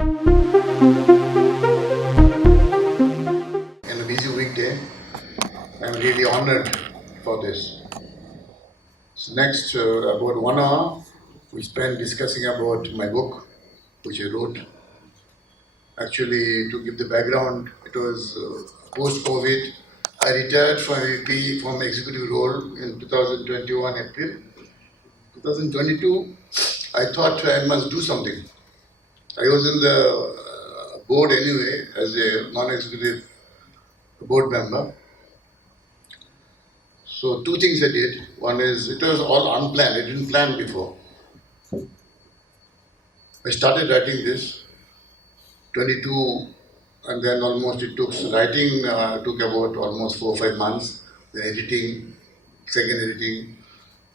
In a busy weekday, I'm really honored for this. So next, about 1 hour, we spent discussing about my book, which I wrote. Actually, to give the background, it was post-COVID. I retired from VP from executive role in 2021 April. 2022, I thought I must do something. I was in the board anyway as a non-executive board member. So two things I did. One is it was all unplanned. I didn't plan before. I started writing this 22, and then almost it took writing took about almost 4 or 5 months. Then editing, second editing,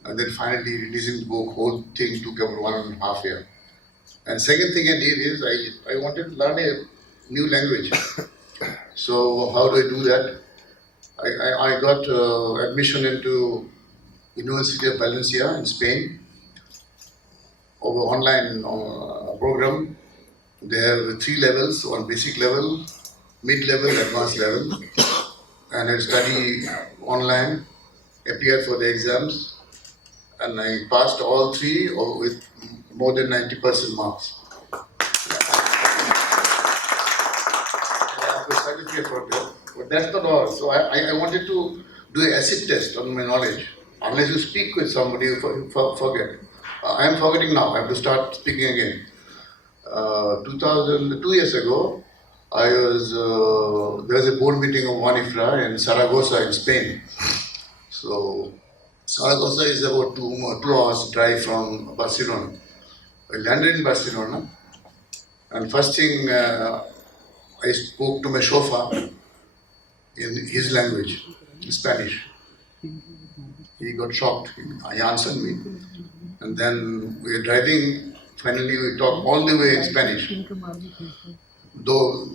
and then finally releasing the book. Whole thing took about 1.5 years. And second thing I did is I wanted to learn a new language. So how do I do that? I got admission into University of Valencia in Spain over online program. They have 3 levels: one basic level, mid-level, advanced level, and I study online, appeared for the exams, and I passed all 3 with more than 90% marks. I have a certificate for that. But that's not all. So I wanted to do an acid test on my knowledge. Unless you speak with somebody, you forget. I am forgetting now. I have to start speaking again. 2 years ago, there was a board meeting of One IFRA in Saragossa in Spain. So Saragossa is about 2 hours drive from Barcelona. I landed in Barcelona, and first thing I spoke to my chauffeur in his language, in Spanish. He got shocked. He answered me, and then we were driving. Finally, we talked all the way in Spanish. Though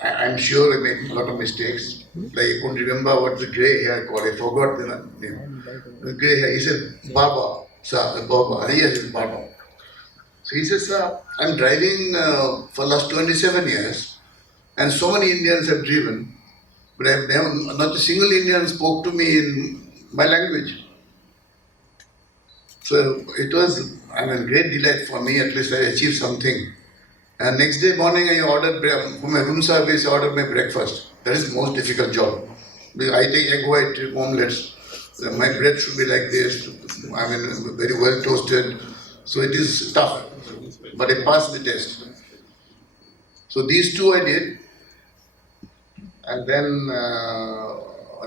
I'm sure I made a lot of mistakes. Like I couldn't remember what the grey hair called. I forgot the name. The grey hair. He said, Baba. Sir, Baba. Yes, it's Baba. So he says, sir, I'm driving for the last 27 years, and so many Indians have driven, but I've never, not a single Indian spoke to me in my language. So it was great delight for me. At least I achieved something. And next day morning, I ordered for my room service. I ordered my breakfast. That is the most difficult job. I take egg white omelets. My bread should be like this. Very well toasted. So it is tough, but I passed the test. So these 2 I did, and then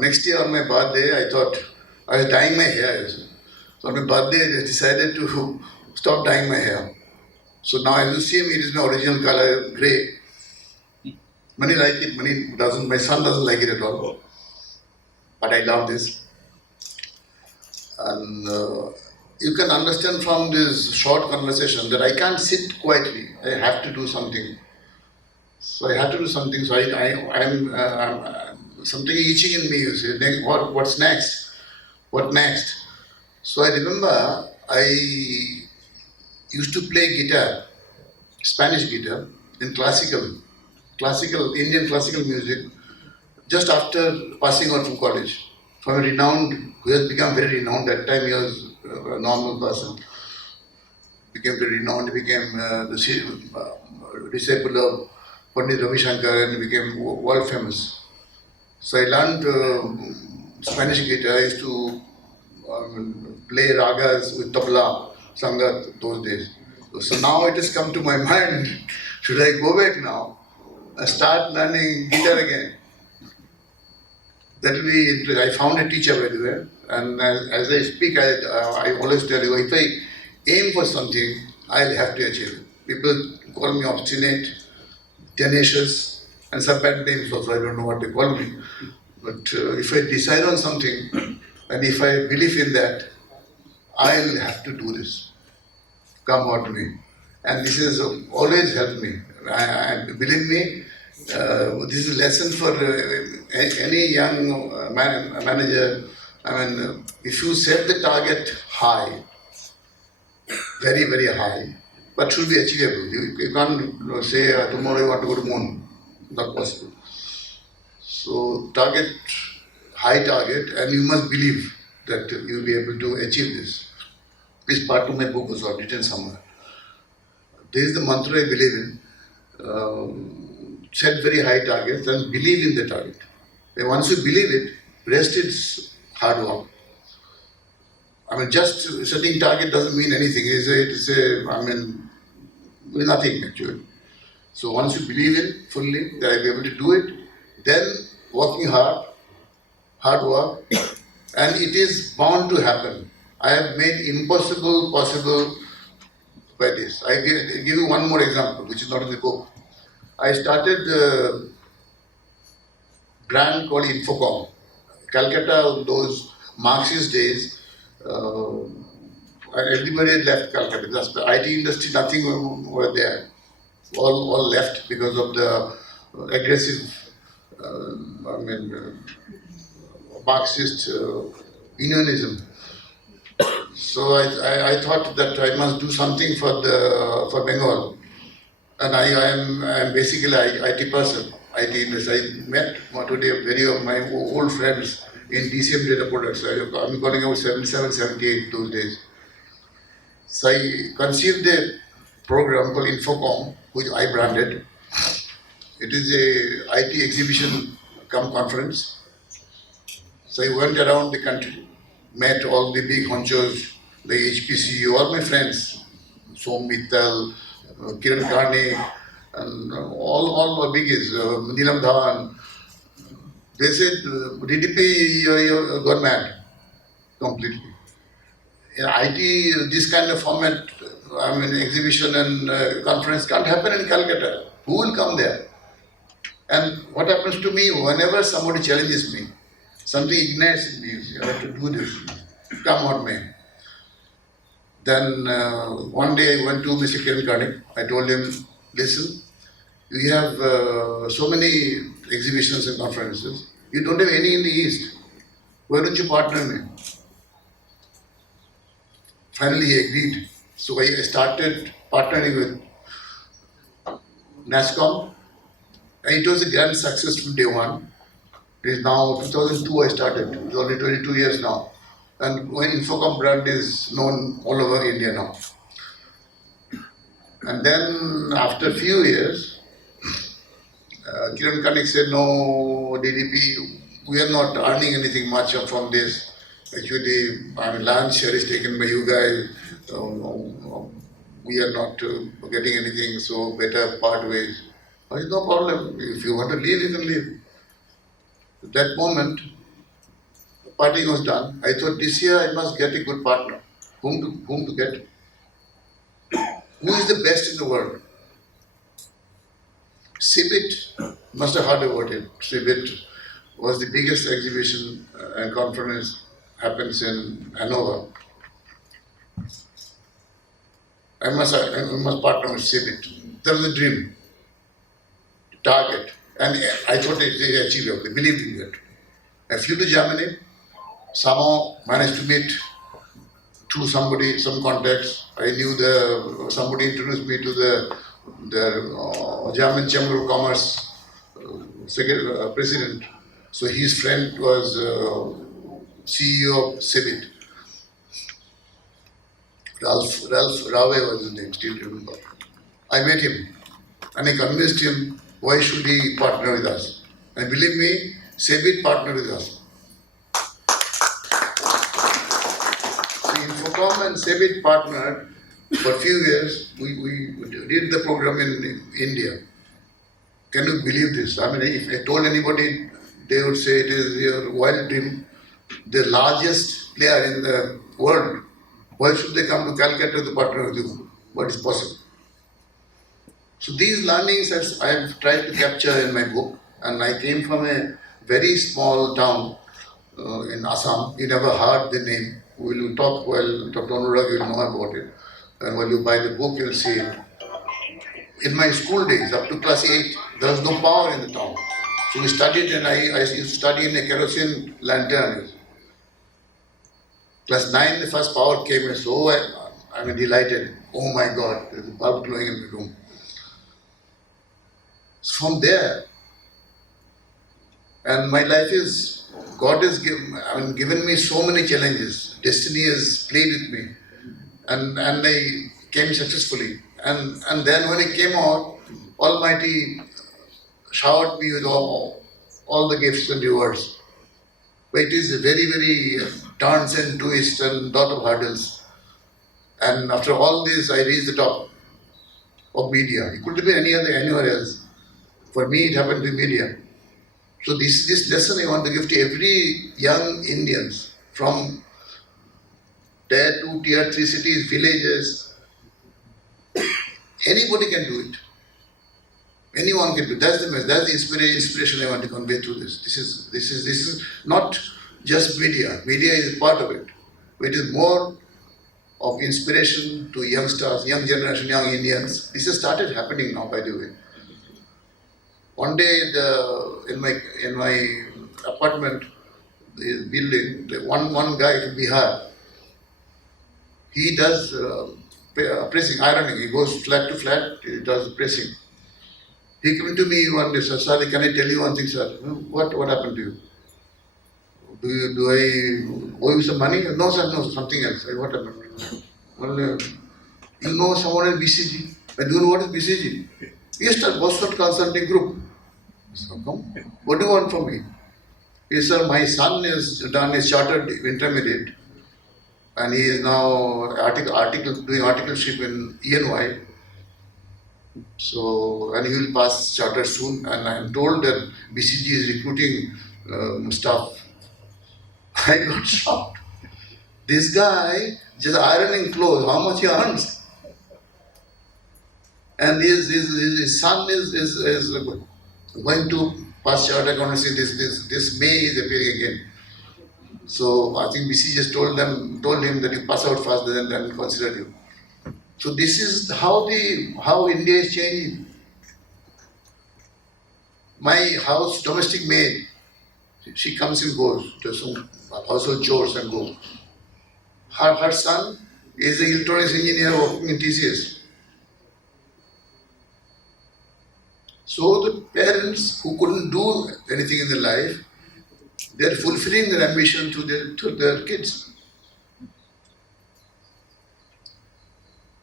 next year on my birthday, I thought I was dyeing my hair. So on my birthday, I just decided to stop dyeing my hair. So now as you see me, it is my original color, grey. Many like it, many doesn't. My son doesn't like it at all. But I love this. And you can understand from this short conversation that I can't sit quietly. I have to do something. So I have to do something. So I'm something itching in me. You say, then what's next? What next? So I remember I used to play guitar, Spanish guitar, in Indian classical music, just after passing out from college. From a renowned, who has become very renowned, that time he was a normal person, became very renowned, he became the disciple of Pandit Ravi Shankar and became world famous. So I learned Spanish guitar. I used to play ragas with tabla, sangat those days. So now it has come to my mind, should I go back now and start learning guitar again? That will be interesting. I found a teacher very well, and as I speak, I always tell you, if I aim for something, I'll have to achieve it. People call me obstinate, tenacious, and some bad names also, I don't know what they call me. But if I decide on something, and if I believe in that, I'll have to do this. Come what may. And this has always helped me. Believe me, this is a lesson for any young manager. If you set the target high, very, very high, but should be achievable. You can't say tomorrow you want to go to moon. Not possible. So high target, and you must believe that you'll be able to achieve this. This part of my book was written somewhere. This is the mantra I believe in. Set very high targets and believe in the target. And once you believe it, rest is hard work. I mean, just setting target doesn't mean anything. Nothing actually. So once you believe in fully that I'll be able to do it, then working hard work, and it is bound to happen. I have made impossible possible by this. I give you one more example, which is not in the book. I started a brand called Infocom. Calcutta, those Marxist days, everybody had left Calcutta. Just the IT industry, nothing were there. All left because of the aggressive, Marxist unionism. So I thought that I must do something for Bengal, and I am basically an IT person. IT industry. I met today many of my old friends in DCM data products. I'm calling about 77, 78 those days. So I conceived a program called Infocom, which I branded. It is a IT exhibition come conference. So I went around the country, met all the big honchos, the HPC, all my friends, Som Mittal, Kiran Karni, and all the biggies, Neelam Dhawan. They said, DDP, you gone mad completely. In IT, this kind of format, exhibition and conference can't happen in Calcutta. Who will come there? And what happens to me, whenever somebody challenges me, something ignites in me, I have to do this, come on man. Then one day I went to Mr. Kiran Karnik. I told him, listen, we have so many exhibitions and conferences. You don't have any in the East. Why don't you partner me? Finally he agreed. So I started partnering with NASCOM. And it was a grand success from day one. It is now 2002 I started. It's only 22 years now. And when Infocom brand is known all over India now. And then after a few years, Kiran Kanik said, no, DDP, we are not earning anything much from this. Actually, land share is taken by you guys. We are not getting anything, so better part ways. I said, no problem. If you want to leave, you can leave. At that moment, the partying was done. I thought this year I must get a good partner. Whom to get? Who is the best in the world? CBIT, must have heard about it. CBIT was the biggest exhibition and conference happens in Hanover. I must partner with CBIT. That was a dream, target, and I thought it is achievable. I believed in it. I flew to Germany, somehow managed to meet through somebody, some contacts. I knew somebody introduced me to the German Chamber of Commerce president. So his friend was CEO of CBIT. Ralph Rave was his name, still remember. I met him and I convinced him why should he partner with us. And believe me, CBIT partnered with us. So Infocom and CBIT partnered for a few years. We did the program in India. Can you believe this? If I told anybody, they would say it is a wild dream. The largest player in the world. Why should they come to Calcutta to partner with you? What is possible? So these learnings I have tried to capture in my book, and I came from a very small town in Assam. You never heard the name. We will talk while Dr. Anurag will know about it. And when you buy the book, you will see it. In my school days, up to class 8, there was no power in the town. So we studied, and I used to study in a kerosene lantern. Class 9, the first power came, and so delighted. Oh my God, there's a bulb glowing in the room. From there, and my life is, God has given me so many challenges. Destiny has played with me, and I came successfully. And then when I came out, Almighty showered me with all the gifts and rewards. But it is a very, very turns and twists and lot of hurdles. And after all this, I reached the top of media. It could have been anywhere else. For me, it happened to media. So this lesson I want to give to every young Indians from tier 2, tier 3 cities, villages. Anybody can do it. Anyone can do it. That's the message. That's the inspiration I want to convey through this. This is not just media. Media is a part of it. It is more of inspiration to youngsters, young generation, young Indians. This has started happening now, by the way. One day, in my apartment building, one guy from Bihar, he does pressing, ironing. He goes flat to flat. He does pressing. He came to me one day, sir, can I tell you one thing, sir? What happened to you? Do I owe you some money? No, sir, no, something else. What happened? Well, you know someone in BCG. Do you know what is BCG? Yes, sir, Boston Consulting Group. So, come. What do you want from me? Yes, sir, my son is done his chartered intermediate and he is now doing articleship in ENY. So, and he will pass charter soon. And I am told that BCG is recruiting staff. I got shocked. This guy just ironing clothes, how much he earns? And his son is going to pass charter accountancy. This May is appearing again. So I think BCG just told him that you pass out fast, then consider you. So this is how India is changing. My house domestic maid, she comes and goes, does some household chores and goes. Her son is an electronics engineer working in TCS. So the parents who couldn't do anything in their life, they are fulfilling their ambition to their kids.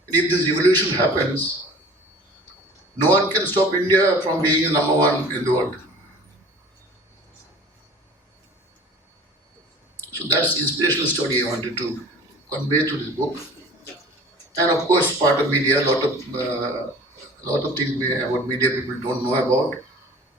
If this revolution happens, no one can stop India from being the number one in the world. So that's the inspirational story I wanted to convey through this book. And of course, part of media, a lot of things about media people don't know about.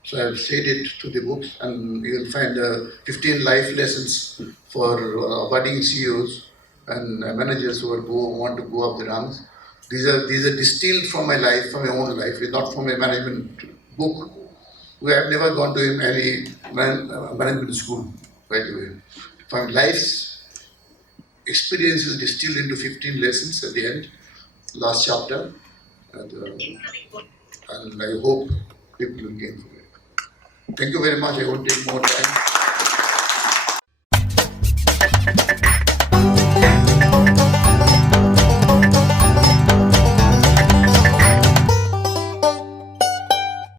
So I've said it through the books, and you will find 15 life lessons for budding CEOs and managers who want to go up the ranks. These are distilled from my life, from my own life, not from a management book. We have never gone to any management school, by the way. My life's experience is distilled into 15 lessons at the end, last chapter, and I hope people will gain from it. Thank you very much. I won't take more time.